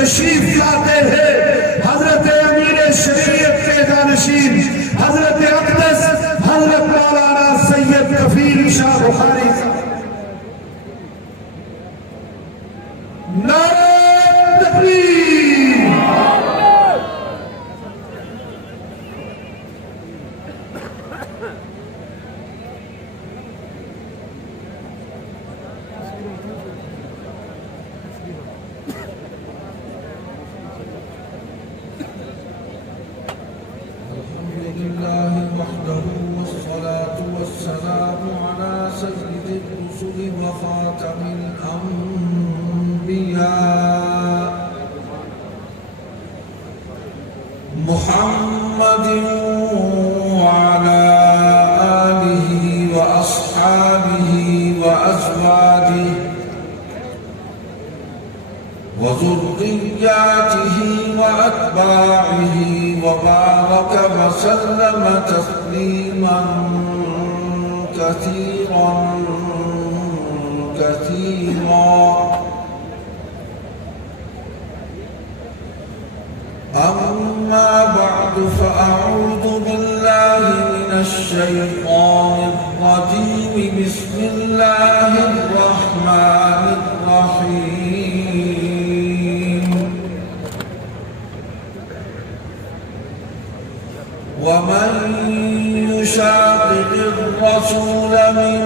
تشریف لاتے ہیں حضرت امیر شریعت کے جانشین حضرت اقدس حضرت مولانا سید کفیل شاہ بخاری صاحب. نعرہ تکبیر. محمد وعلى آله وأصحابه وأزواجه وذرياته وأتباعه وبارك وسلم تسليما كثيرا كثيرا. أما بعد فأعوذ بالله من الشيطان الرجيم. بسم الله الرحمن الرحيم. ومن يشاقق الرسول من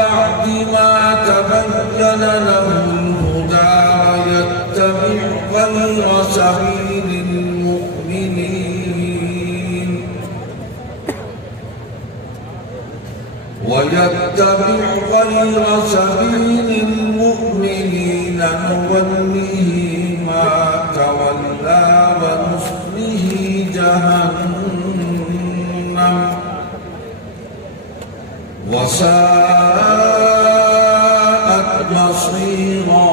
بعد ما تبين له الهدى يتبع غير سبيل المؤمنين نوله ما تولى ونصله جهنم وساءت مصيرا.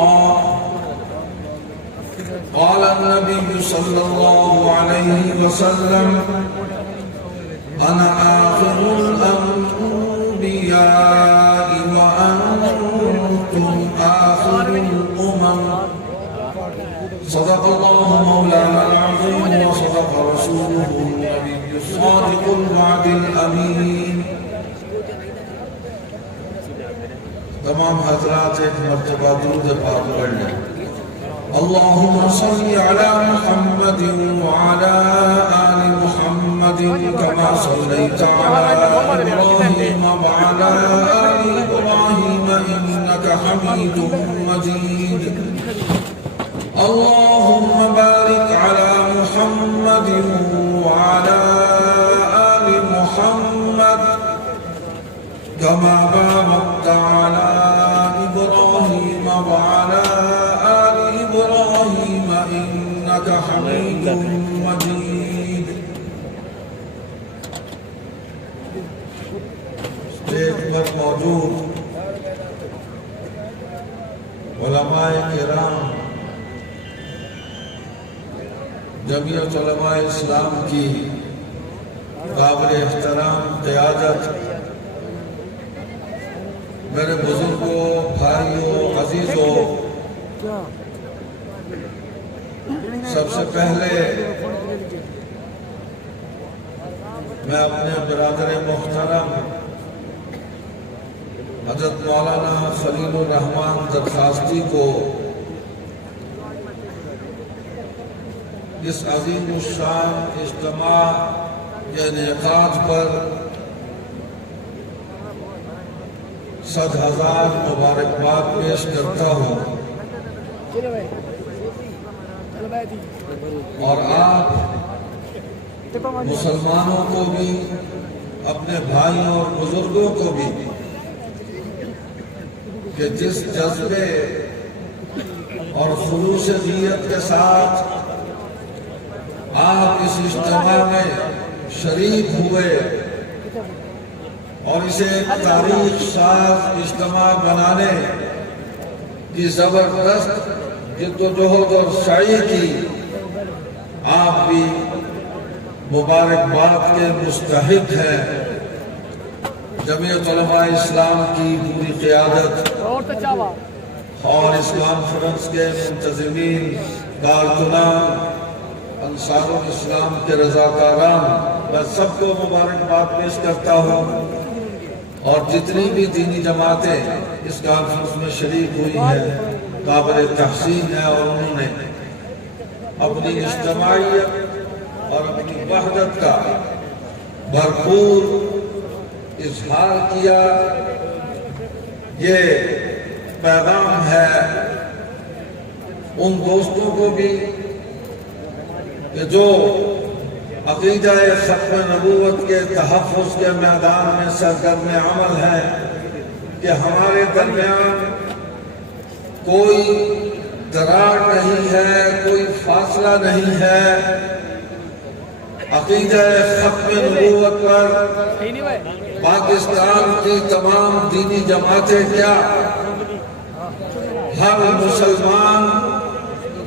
قال النبي صلى الله عليه وسلم أنا آخر الأنبياء وأنتم آخر الأمم. صدق الله مولانا العظيم وصدق رسوله النبي الصادق الوعد الأمين. تمام حضرات ایک مرتبہ درود پاک پڑھ لیں. اللهم صل على محمد وعلى آل محمد كما صليت على إبراهيم وعلى آل إبراهيم إنك حميد مجيد. اللهم بارك على محمد وعلى آل محمد كما باركت على إبراهيم وعلى إبراهيم إنك حميد مجيد. اسٹیج پر موجود علماء کرام، جمعیت علماء اسلام کی قابل احترام قیادت، میرے بزرگوں، بھائیوں، عزیزوں، سب سے پہلے میں اپنے برادر محترم حضرت مولانا خلیل الرحمان درخواستی کو اس عظیم الشان اجتماع کے انعقاد پر 100,000 مبارکباد پیش کرتا ہوں. اور آپ مسلمانوں کو بھی، اپنے بھائیوں اور بزرگوں کو بھی، کہ جس جذبے اور خلوص نیت کے ساتھ آپ اس اجتماع میں شریک ہوئے اور اسے ایک تاریخ ساز اجتماع بنانے کی زبردست جد و جہد اور سعی کی، آپ بھی مبارکباد کے مستحق ہیں. جمعیت علماء اسلام کی پوری قیادت اور اس کانفرنس کے منتظمین، کارکنان، انصار الاسلام کے رضاکاران، میں سب کو مبارکباد پیش کرتا ہوں، اور جتنی بھی دینی جماعتیں اس کانفرنس میں شریک ہوئی ہیں قابل تحسین ہے، اور انہوں نے اپنی اجتماعیت اور اپنی وحدت کا بھرپور اظہار کیا۔ یہ پیغام ہے ان دوستوں کو بھی کہ جو عقیدہ ختم نبوت کے تحفظ کے میدان میں سرگرم عمل ہے، کہ ہمارے درمیان کوئی دراڑ نہیں ہے، کوئی فاصلہ نہیں ہے۔ عقیدہ ختم نبوت پر پاکستان کی تمام دینی جماعتیں کیا، ہر مسلمان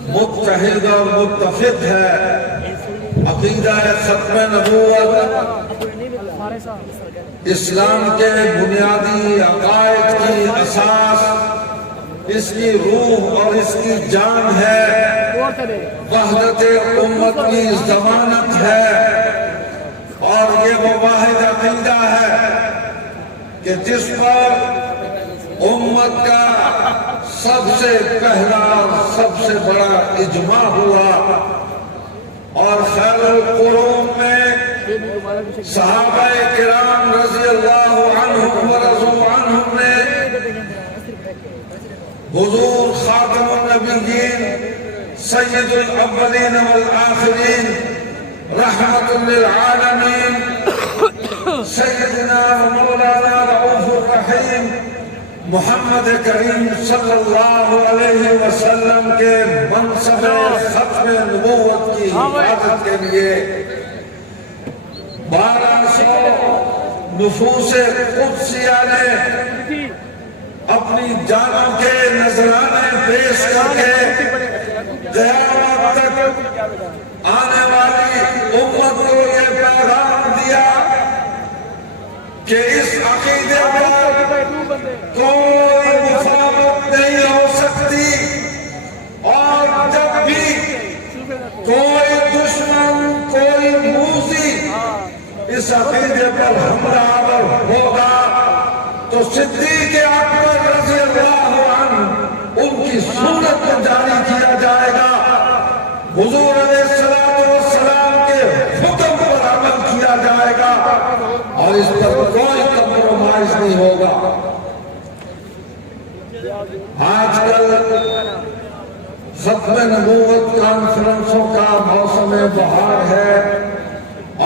متحد اور متفق ہے۔ عقیدہ ختم نبوت اسلام کے بنیادی عقائد کی اساس، اس کی روح اور اس کی جان ہے، وحدت امت کی ضمانت ہے، اور یہ وہ واحد عقیدہ ہے کہ جس پر امت کا سب سے پہلا اور سب سے بڑا اجماع ہوا، اور خیر القرون میں صحابہ کرام رضی اللہ عنہم ورضوا عنہم نے حضور خاتم النبیین سید الاولین والآخرین رحمت للعالمین سیدنا و مولانا رؤوف الرحیم محمد کریم صلی اللہ علیہ وسلم کے منصب ختم نبوت کی حفاظت کے لیے 1200 نفوس قدسیہ نے اپنی جانوں کے نذرانے پیش کر کے قیامت تک آنے والی امت کو یہ پیغام دیا کہ اس عقیدے پر کوئی مخالفت نہیں ہو سکتی، اور جب بھی کوئی دشمن، کوئی موذی اس عقیدے پر حملہ آور ہوگا تو صدیق اکبر رضی اللہ عنہ ان کی صورت کو جاری کیا جائے گا، حضور علیہ السلام کے حکم پر عمل کیا جائے گا، اور اس پر کوئی کمپرومائز نہیں ہوگا۔ آج کل ختم نبوت کانفرنسوں کا موسم بہار ہے،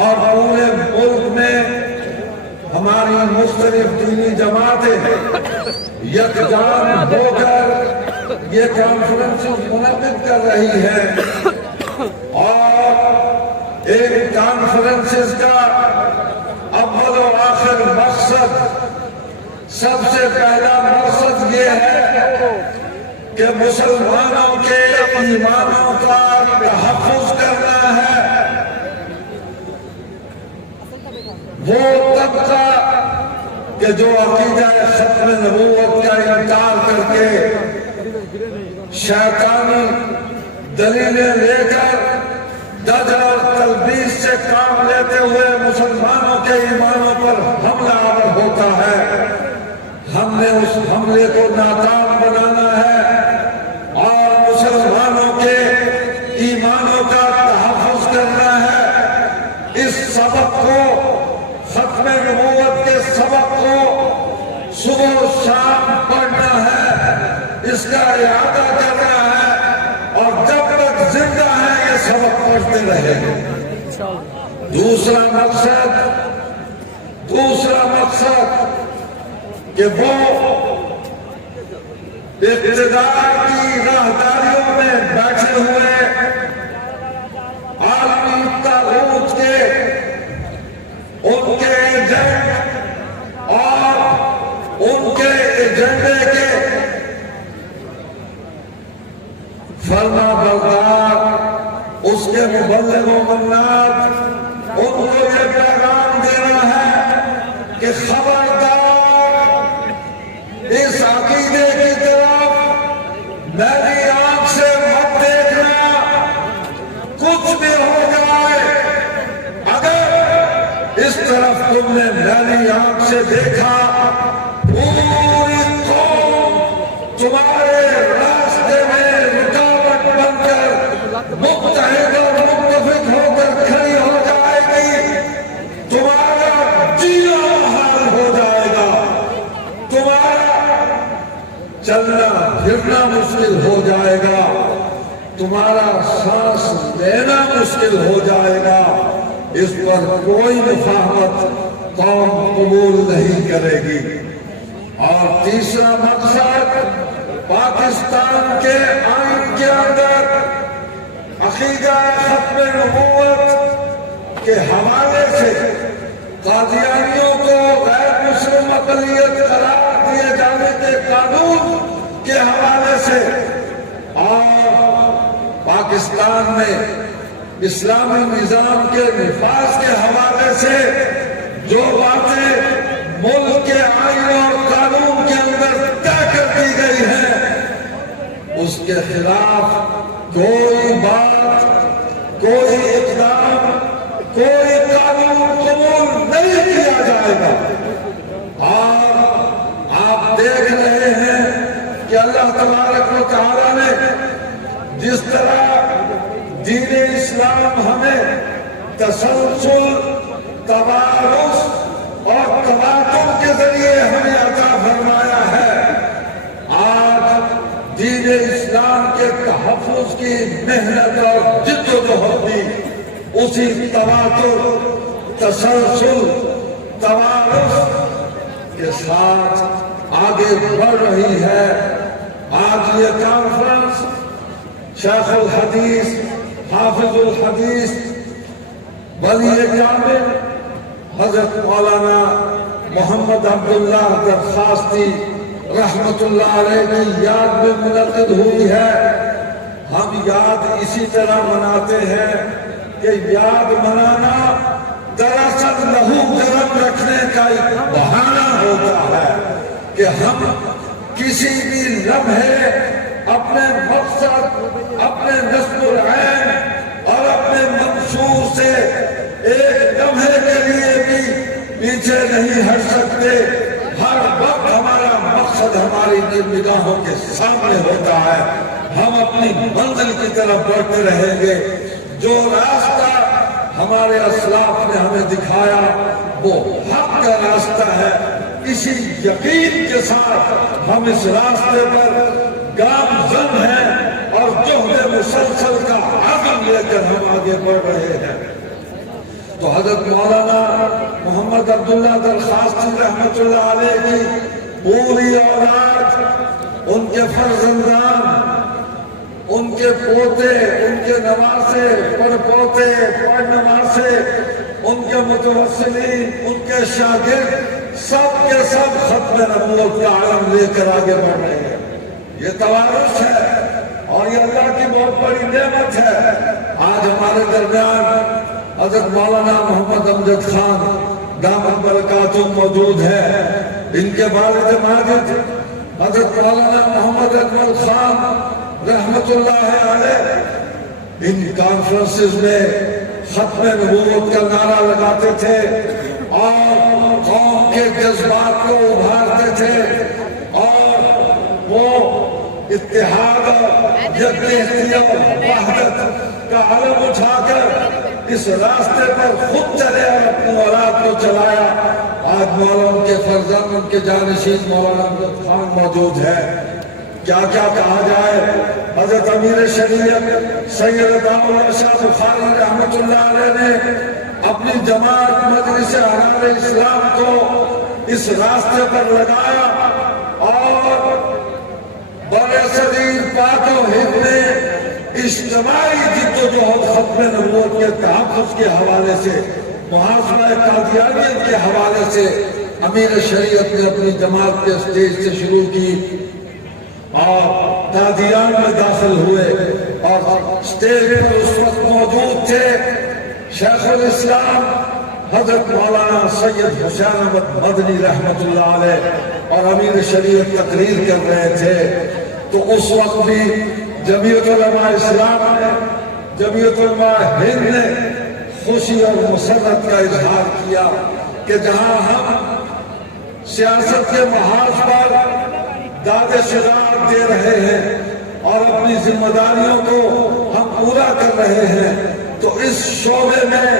اور پورے ملک میں ہماری مختلف دینی جماعتیں یکجان ہو کر یہ کانفرنس منعقد کر رہی ہیں، اور ایک کانفرنس کا اول و آخر مقصد، سب سے پہلا مقصد یہ ہے کہ مسلمانوں کے ایمانوں کا تحفظ کرنا ہے۔ وہ طبقہ کہ جو عقیدہ ختم نبوت کا انکار کر کے شیطانی دلیلیں لے کر دجل اور تلبیس سے کام لیتے ہوئے مسلمانوں کے ایمانوں پر حملہ آور ہوتا ہے، ہم نے اس حملے کو ناکام بنانا ہے، اور مسلمانوں کے ایمانوں کا تحفظ کرنا ہے۔ اس سبق کو، ختم نبوت کے سبق کو صبح و شام پڑھنا ہے، اس کا اعادہ کرنا ہے، اور جب تک زندہ ہے یہ سبق پڑھتے رہے۔ دوسرا مقصد کہ وہ اقتدار کی راہداریوں میں بیٹھے ہوئے عالمی طاغوت کے، ان کے ایجنٹ اور ان کے ایجنڈے کے فرما بردار، اس کے مبلغ و منات، ان کو یہ پیغام دینا ہے کہ خبردار اس عقیدے کی طرف نے میری آنکھ سے دیکھا پوری قوم تمہارے راستے میں رکاوٹ بن کر متحد اور متفق ہو کر کھڑی ہو جائے گی، تمہارا جینا محال ہو جائے گا، تمہارا چلنا پھرنا مشکل ہو جائے گا، تمہارا سانس لینا مشکل ہو جائے گا۔ اس پر کوئی مفاہمت قوم قبول نہیں کرے گی۔ اور تیسرا مقصد، پاکستان کے آئین کے اندر عقیدہ ختم نبوت کے حوالے سے قادیانیوں کو غیر مسلم اقلیت قرار دیے جانے کے قانون کے حوالے سے اور پاکستان میں اسلامی نظام کے نفاذ کے حوالے سے جو باتیں ملک کے آئین اور قانون کے اندر طے کر دی گئی ہیں، اس کے خلاف کوئی بات، کوئی اقدام، کوئی قانون قبول نہیں کیا جائے گا۔ اور آپ دیکھ رہے ہیں کہ اللہ تبارک و تعالیٰ نے جس طرح دین اسلام ہمیں تسلسل، توارث اور تواتر کے ذریعے ہمیں عطا فرمایا ہے، آج دین اسلام کے تحفظ کی محنت اور جد و جہد بھی اسی تواتر، تسلسل، توارث کے ساتھ آگے بڑھ رہی ہے۔ آج یہ کانفرنس شیخ الحدیث، حافظ الحدیث، ولی کامل حضرت مولانا محمد عبداللہ درخواستی رحمت اللہ علیہ کی یاد میں منعقد ہوئی ہے۔ ہم یاد اسی طرح مناتے ہیں کہ یاد منانا دراصل لہو گرم رکھنے کا ایک بہانہ ہوتا ہے کہ ہم کسی بھی لمحے اپنے مقصد، اپنے نصب العین اور اپنے منشور سے ایک لمحے کے لیے بھی پیچھے نہیں ہٹ سکتے۔ ہر وقت ہمارا مقصد ہماری نگاہوں کے سامنے ہوتا ہے، ہم اپنی منزل کی طرف بڑھتے رہیں گے۔ جو راستہ ہمارے اسلاف نے ہمیں دکھایا وہ حق کا راستہ ہے، اسی یقین کے ساتھ ہم اس راستے پر گامزن ہیں اور جہد مسلسل کا عزم لے کر ہم آگے بڑھ رہے ہیں۔ تو حضرت مولانا محمد عبداللہ درخواستی رحمت اللہ علیہ کی پوری اولاد، ان کے فرزندان، ان کے پوتے، ان کے نواسے، پڑپوتے، پڑنواسے، ان کے متوسلین، ان کے شاگرد، سب کے سب ختم نبوت کا علم لے کر آگے بڑھ رہے ہیں۔ یہ توارث ہے اور یہ اللہ کی بہت بڑی نعمت ہے۔ آج ہمارے درمیان حضرت مولانا محمد امجد خان دامت برکاتہ موجود ہے، ان کے والد ماجد حضرت مولانا محمد اکمل خان رحمت اللہ علیہ ان کانفرنسز میں ختم نبوت کا نعرہ لگاتے تھے اور قوم کے جذبات کو ابھارتے تھے اور وہ اتحاد اور یکجہتی اور وحدت کا علم اٹھا کر اس راستے پر خود چلے اور اپنی اولاد کو چلایا۔ آج مولانا کے فرزند، ان کے جانشین مولانا امجد خان موجود ہے۔ کیا کیا کہا جائے، حضرت امیر شریعت سید عطاءاللہ شاہ بخاری رحمت اللہ علیہ نے اپنی جماعت مجلس احرار اسلام کو اس راستے پر لگایا اور برصغیر پاک و ہند نے اجتماعی جد و جہد ختم نبوت کے تحفظ کے حوالے سے، محاصرہ قادیانیت کے حوالے سے امیر شریعت نے اپنی جماعت کے اسٹیج سے شروع کی اور قادیان میں داخل ہوئے اور اسٹیج پر اس وقت موجود تھے شیخ الاسلام حضرت مولانا سید حسین احمد مدنی رحمت اللہ علیہ اور امیر شریعت تقریر کر رہے تھے۔ تو اس وقت بھی جمعیت علماء اسلام نے، جمعیت علماء ہند نے خوشی اور مسرت کا اظہار کیا کہ جہاں ہم سیاست کے محاذ پر داد شجاعت دے رہے ہیں اور اپنی ذمہ داریوں کو ہم پورا کر رہے ہیں، تو اس شعبے میں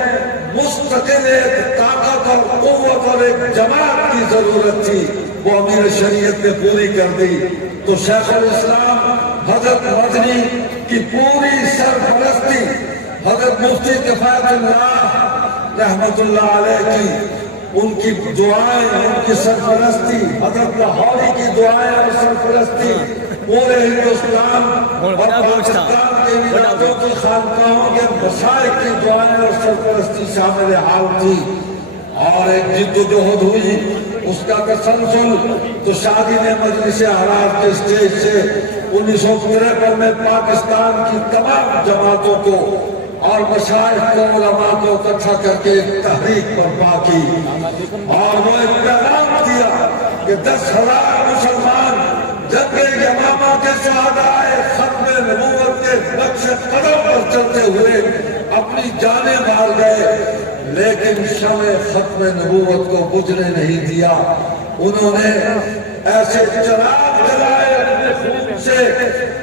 مستقل ایک طاقت اور قوت اور ایک جماعت کی ضرورت تھی، وہ امیر شریعت نے پوری کر دی۔ تو شیخ الاسلام حضرت مدنی کی پوری سرپرستی، حضرت مفتی کفایت اللہ رحمت اللہ علیہ کی ان کی دعائیں، ان کی سرپرستی، حضرت لاہوری کی دعائیں اور سرپرستی، پورے ہندوستان اور پاکستان کے ولادوں کی خانقاہوں کے مشائخ کی دعائیں اور سرپرستی شامل حال تھی، اور ایک جد و جہد ہوئی اس کا تسلسل۔ تو شادی نے مجلس احرار کے اسٹیج سے 1953 میں پاکستان کی تمام جماعتوں کو اور مشائخ کو، علماء کو اکٹھا کر کے ایک تحریک برپا کی، اور وہ ایک پیغام دیا کہ 10,000 مسلمان جنگ یمامہ کے شہدائے ختم نبوت کے نقش قدم پر چلتے ہوئے اپنی جانیں مار گئے، لیکن شمع ختم نبوت کو بجھنے نہیں دیا۔ انہوں نے ایسے چراغ جلائے اپنے خون سے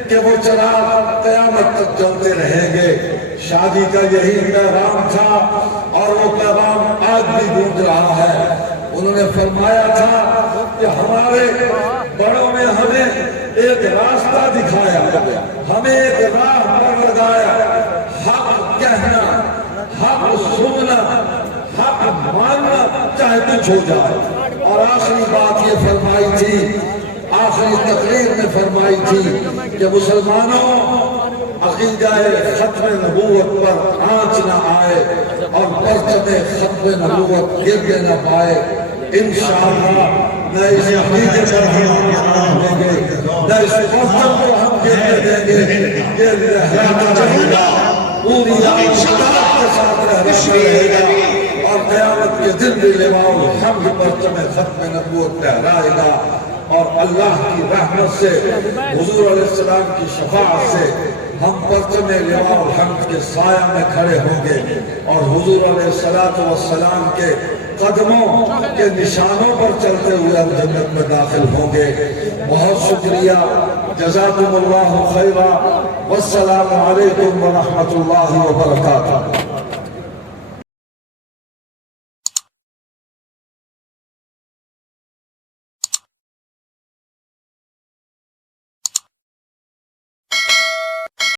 کہ وہ چراغ قیامت تک جلتے رہیں گے۔ شادی کا یہی پیغام تھا اور وہ پیغام آج بھی گونج رہا ہے۔ انہوں نے فرمایا تھا کہ ہمارے بڑوں نے ہمیں ایک راستہ دکھایا، ہمیں ایک راہ پر لگایا، حق کہنا، حق سننا، حق ماننا چاہے کچھ ہو جائے۔ اور آخری بات یہ فرمائی تھی، آخری تقریر میں فرمائی تھی کہ مسلمانوں، عقیدہ ختم نبوت پر آنچ نہ آئے اور پرچم ختم نبوت گرنے نہ پائے۔ انشاءاللہ نہ اس عقیدے پر ہم گرنے دیں گے، نہ اس پرچم کو ہم گرنے دیں گے۔ یہ رہنا چاہیے گا، پوری آشکار کے ساتھ رہے گا، اور قیامت کے دن بھی لواء الحمد پرچم ختم نبوت لہرائے گا، اور اللہ کی رحمت سے، حضور علیہ السلام کی شفاعت سے ہم پرچم لواء الحمد کے سایہ میں کھڑے ہوں گے، اور حضور علیہ السلام کے قدموں کے نشانوں پر چلتے ہوئے ہم جنت میں داخل ہوں گے۔ بہت شکریہ، جزاکم اللہ خیرا، والسلام علیکم ورحمۃ اللہ وبرکاتہ۔